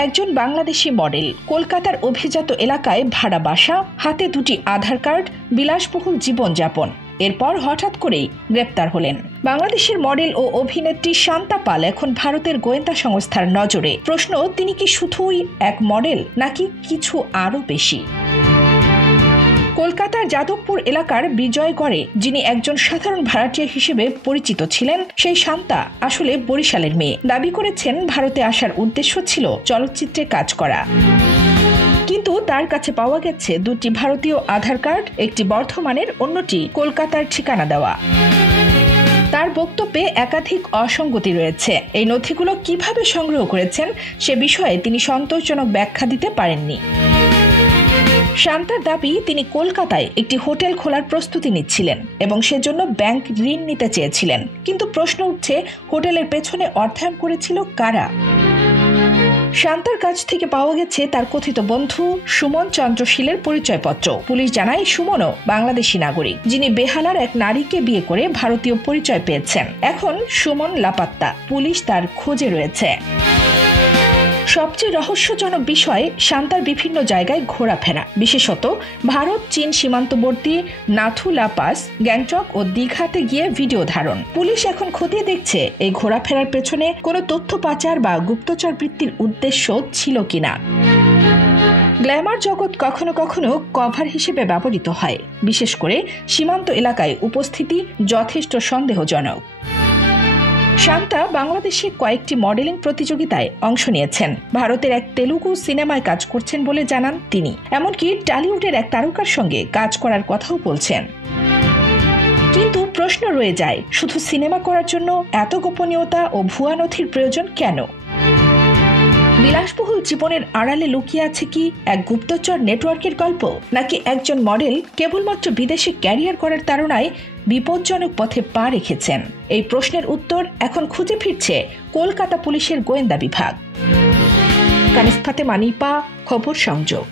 একজন বাংলাদেশি মডেল কলকাতার অভিজাত এলাকায় ভাড়া বাসা, হাতে দুটি আধার কার্ড, বিলাসবহুল জীবনযাপন। এরপর হঠাৎ করেই গ্রেপ্তার হলেন। বাংলাদেশের মডেল ও অভিনেত্রী শান্তা পাল এখন ভারতের গোয়েন্দা সংস্থার নজরে। প্রশ্ন, তিনি কি শুধুই এক মডেল নাকি কিছু আরো বেশি? কলকাতার যাদবপুর এলাকার বিজয়গড়ে যিনি একজন সাধারণ ভাড়াটিয়া হিসেবে পরিচিত ছিলেন, সেই শান্তা আসলে বরিশালের মেয়ে। দাবি করেছেন ভারতে আসার উদ্দেশ্য ছিল চলচ্চিত্রে কাজ করা, কিন্তু তার কাছে পাওয়া গেছে দুটি ভারতীয় আধার কার্ড, একটি বর্ধমানের, অন্যটি কলকাতার ঠিকানা দেওয়া। তার বক্তব্যে একাধিক অসঙ্গতি রয়েছে। এই নথিগুলো কিভাবে সংগ্রহ করেছেন সে বিষয়ে তিনি সন্তোষজনক ব্যাখ্যা দিতে পারেননি। শান্তার দাবি, তিনি কলকাতায় একটি হোটেল খোলার প্রস্তুতি নিচ্ছিলেন এবং সেজন্য ব্যাংক ঋণ নিতে চেয়েছিলেন। কিন্তু প্রশ্ন উঠছে, হোটেলের পেছনে অর্থায়ন করেছিল কারা? শান্তার কাছ থেকে পাওয়া গেছে তার কথিত বন্ধু সুমন চন্দ্রশীলের পরিচয়পত্র। পুলিশ জানায়, সুমনও বাংলাদেশি নাগরিক, যিনি বেহালার এক নারীকে বিয়ে করে ভারতীয় পরিচয় পেয়েছেন। এখন সুমন লাপাত্তা, পুলিশ তার খোঁজে রয়েছে। সবচেয়ে রহস্যজনক বিষয় শান্তার বিভিন্ন জায়গায় ঘোরাফেরা, বিশেষত ভারত চীন সীমান্তবর্তী নাথু লা পাস, গ্যাংটক ও দীঘাতে গিয়ে ভিডিও ধারণ। পুলিশ এখন খতিয়ে দেখছে এই ঘোরাফেরার পেছনে কোনো তথ্য পাচার বা গুপ্তচর বৃত্তির উদ্দেশ্য ছিল কিনা। গ্ল্যামার জগৎ কখনো কখনো কভার হিসেবে ব্যবহৃত হয়, বিশেষ করে সীমান্ত এলাকায় উপস্থিতি যথেষ্ট সন্দেহজনক। শান্তা বাংলাদেশে কয়েকটি মডেলিং প্রতিযোগিতায় অংশ নিয়েছেন। ভারতের এক তেলুগু সিনেমায় কাজ করছেন বলে জানান তিনি। এমনকি টলিউডের এক তারকার সঙ্গে কাজ করার কথাও বলছেন। কিন্তু প্রশ্ন রয়ে যায়, শুধু সিনেমা করার জন্য এত গোপনীয়তা ও ভুয়া নথির প্রয়োজন কেন? বিলাসবহুল জীবনের আড়ালে লুকিয়ে আছে কি এক গুপ্তচর নেটওয়ার্কের গল্প, নাকি একজন মডেল কেবলমাত্র বিদেশে ক্যারিয়ার করার তাড়নায় বিপজ্জনক পথে পা রেখেছেন? এই প্রশ্নের উত্তর এখন খুঁজে ফিরছে কলকাতা পুলিশের গোয়েন্দা বিভাগ। কানিজ ফাতেমা নিপা, খবর সংযোগ।